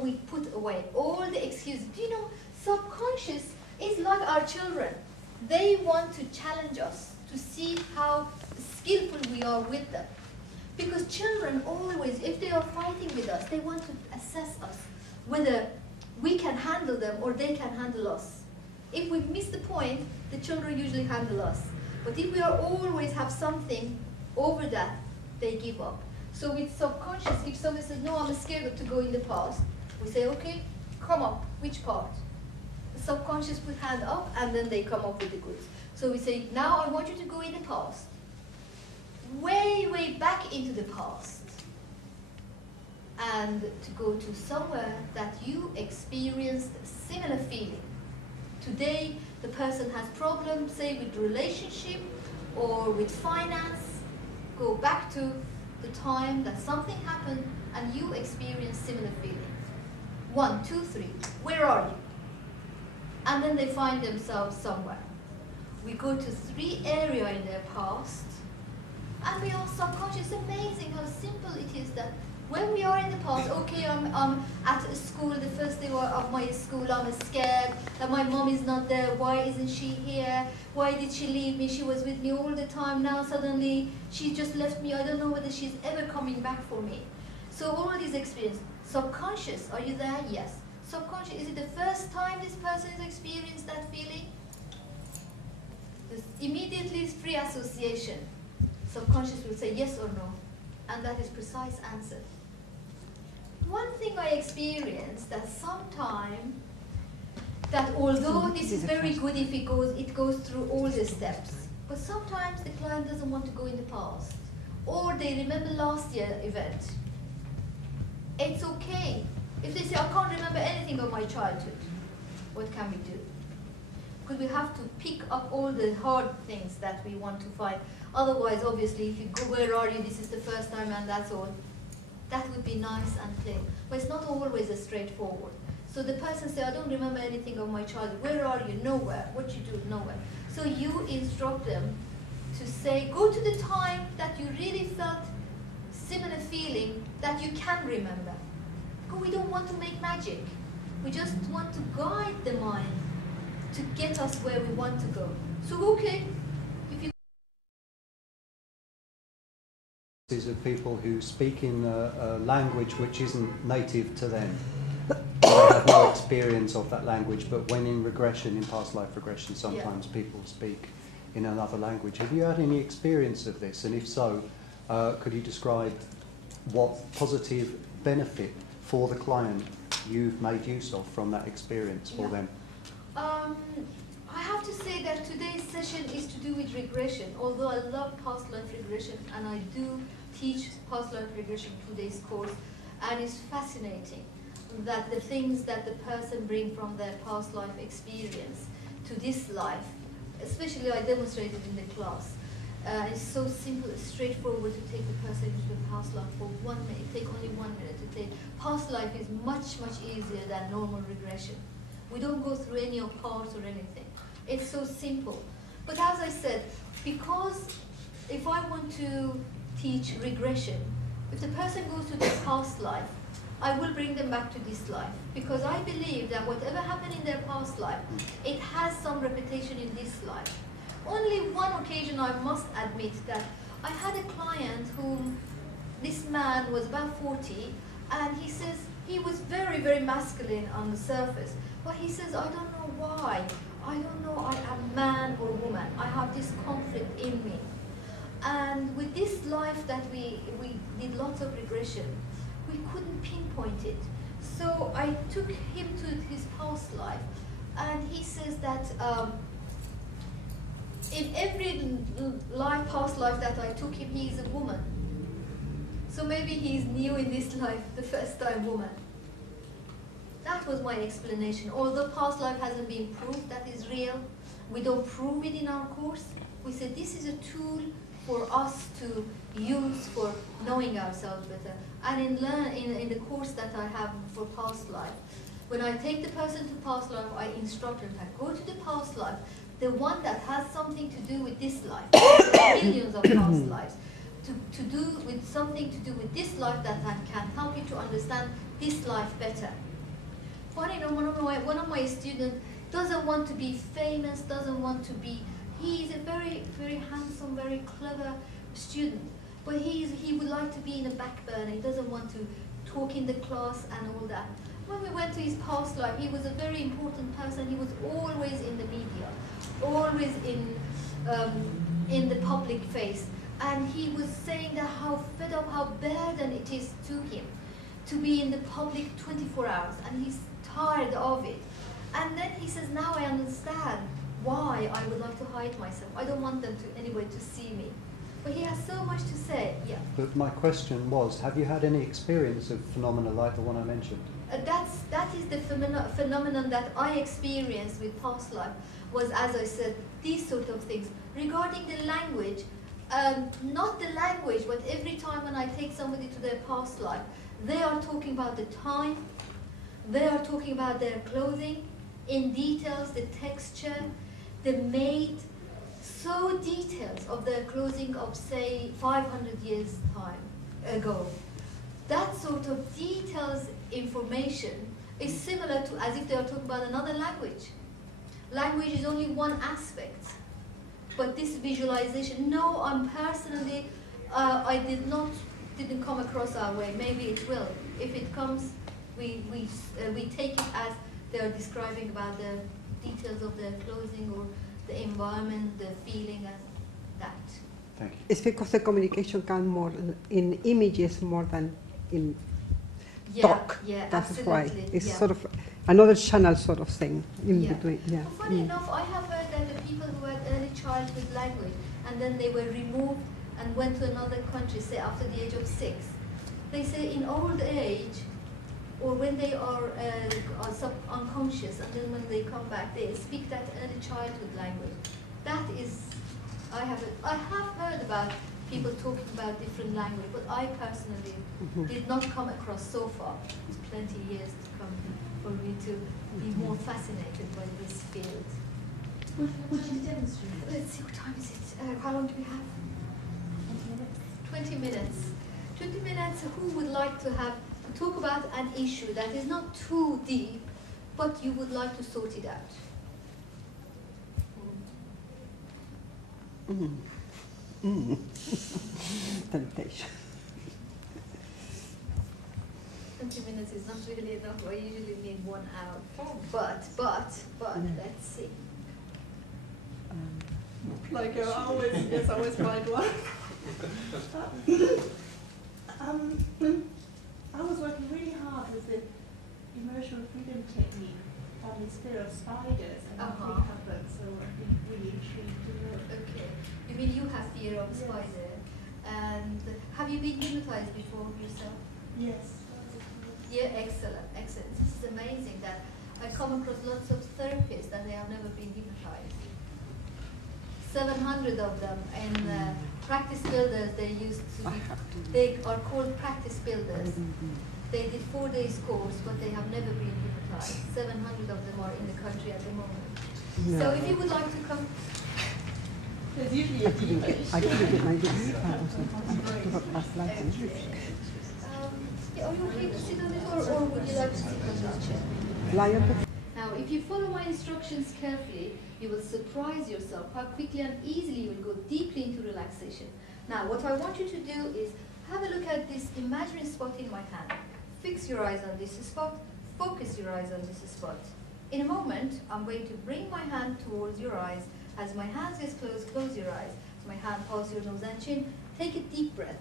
we put away all the excuses. Do you know, subconscious is like our children. They want to challenge us to see how skillful we are with them. Because children always, if they are fighting with us, they want to assess us, whether we can handle them or they can handle us. If we miss the point, the children usually handle us. But if we are always have something over that, they give up. So with subconscious, if somebody says, no, I'm scared to go in the past, we say, okay, come up, which part? The subconscious put hand up, and then they come up with the goods. So we say, now I want you to go in the past, way, way back into the past, and to go to somewhere that you experienced a similar feeling. Today, the person has problems, say, with relationship or with finance. Go back to the time that something happened and you experienced similar feeling. 1, 2, 3, where are you? And then they find themselves somewhere. We go to 3 areas in their past, and we are subconscious. It's amazing how simple it is that when we are in the past, okay, I'm at school, the first day of my school, I'm scared that my mom is not there. Why isn't she here? Why did she leave me? She was with me all the time. Now suddenly she just left me. I don't know whether she's ever coming back for me. So all of these experiences. Subconscious, are you there? Yes. Subconscious, is it the first time this person has experienced that feeling? This immediately is free association. Subconscious will say yes or no, and that is precise answer. One thing I experienced that sometime, that although this is very good if it goes through all the steps, but sometimes the client doesn't want to go in the past, or they remember last year's event. It's okay. If they say, I can't remember anything of my childhood, what can we do? Because we have to pick up all the hard things that we want to find. Otherwise, obviously, if you go, where are you, this is the first time and that's all, that would be nice and plain. But it's not always as straightforward. So the person says, I don't remember anything of my childhood. Where are you? Nowhere. What you do? Nowhere. So you instruct them to say, go to the time that you really felt similar feeling that you can remember. Because we don't want to make magic. We just want to guide the mind to get us where we want to go. So okay, if you of people who speak in a language which isn't native to them. They have no experience of that language, but when in regression, in past life regression, sometimes people speak in another language. Have you had any experience of this? And if so, could you describe what positive benefit for the client you've made use of from that experience for them? I have to say that today's session is to do with regression, although I love past life regression and I do teach past life regression today's course, and it's fascinating that the things that the person brings from their past life experience to this life, especially I demonstrated in the class, it's so simple, straightforward to take the person into the past life for 1 minute. Take only 1 minute to take. Past life is much, much easier than normal regression. We don't go through any of parts or anything. It's so simple. But as I said, because if I want to teach regression, if the person goes to their past life, I will bring them back to this life. Because I believe that whatever happened in their past life, it has some repetition in this life. Only one occasion I must admit that I had a client whom this man was about 40, and he says he was very, very masculine on the surface. But he says, I don't know why. I don't know I am man or woman. I have this conflict in me. And with this life that we did lots of regression, we couldn't pinpoint it. So I took him to his past life, and he says that in every past life that I took him, he is a woman. So maybe he's new in this life, the first time woman. That was my explanation. Although past life hasn't been proved, that is real. We don't prove it in our course. We said this is a tool for us to use for knowing ourselves better. And in the course that I have for past life, when I take the person to past life, I instruct them to go to the past life, the one that has something to do with this life, millions of past lives, to do with something to do with this life that can help you to understand this life better. funny, you know, one of my students doesn't want to be famous, doesn't want to be, he's a very, very handsome, very clever student, but he would like to be in a back burner. He doesn't want to talk in the class and all that. When we went to his past life, he was a very important person. He was always in the media, always in the public face. And he was saying that how fed up, how burden it is to him to be in the public 24 hours. And he's tired of it. And then he says, now I understand why I would like to hide myself. I don't want them to anyway to see me. But he has so much to say, yeah. But my question was, have you had any experience of phenomena like the one I mentioned? That is the phenomenon that I experienced with past life, was, as I said, these sort of things. Regarding the language, not the language, but every time when I take somebody to their past life, they are talking about the time, they are talking about their clothing, in details, the texture, the mate, so details of their clothing of, say, 500 years time ago. That sort of details information is similar to as if they are talking about another language. Language is only one aspect, but this visualization, no, I'm personally, I didn't come across our way. Maybe it will. If it comes, we take it as they are describing about the details of their clothing or the environment, the feeling, and that. Thank you. It's because the communication comes more in images more than in talk. Yeah, that's absolutely. why it's sort of another channel sort of thing in between. Yeah. Well, funny enough, I have heard that the people who had early childhood language and then they were removed and went to another country, say after the age of 6, they say in old age or when they are unconscious, and then when they come back, they speak that early childhood language. That is, I have heard about people talking about different language, but I personally did not come across so far. It's plenty of years to come for me to be more fascinated by this field. Would you demonstrate? Let's see, what time is it? How long do we have? 20 minutes. 20 minutes, who would like to talk about an issue that is not too deep, but you would like to sort it out? Temptation. 20 minutes is not really enough. I usually need 1 hour. But let's see. Like I always find one. I was working really hard with the emotional freedom technique on the spirit of spiders and how they covered, so I've been really intrigued to know. Okay. You mean you have fear of spider? And have you been hypnotized before yourself? Yes. Yeah, excellent, excellent. This is amazing that I come across lots of therapists and they have never been hypnotized. 700 of them, and practice builders, they used to be, they are called practice builders. They did 4 days course, but they have never been hypnotized. 700 of them are in the country at the moment. No. So if you would like to come. There's usually a deep I couldn't get my lips also. I took up last night. Are you okay to sit on it, or would you like to sit on this chair? Lie on the Now, if you follow my instructions carefully, you will surprise yourself how quickly and easily you will go deeply into relaxation. Now, what I want you to do is have a look at this imaginary spot in my hand. Fix your eyes on this spot, focus your eyes on this spot. In a moment, I'm going to bring my hand towards your eyes. As my hands get close, close your eyes. As my hand pulls your nose and chin, take a deep breath.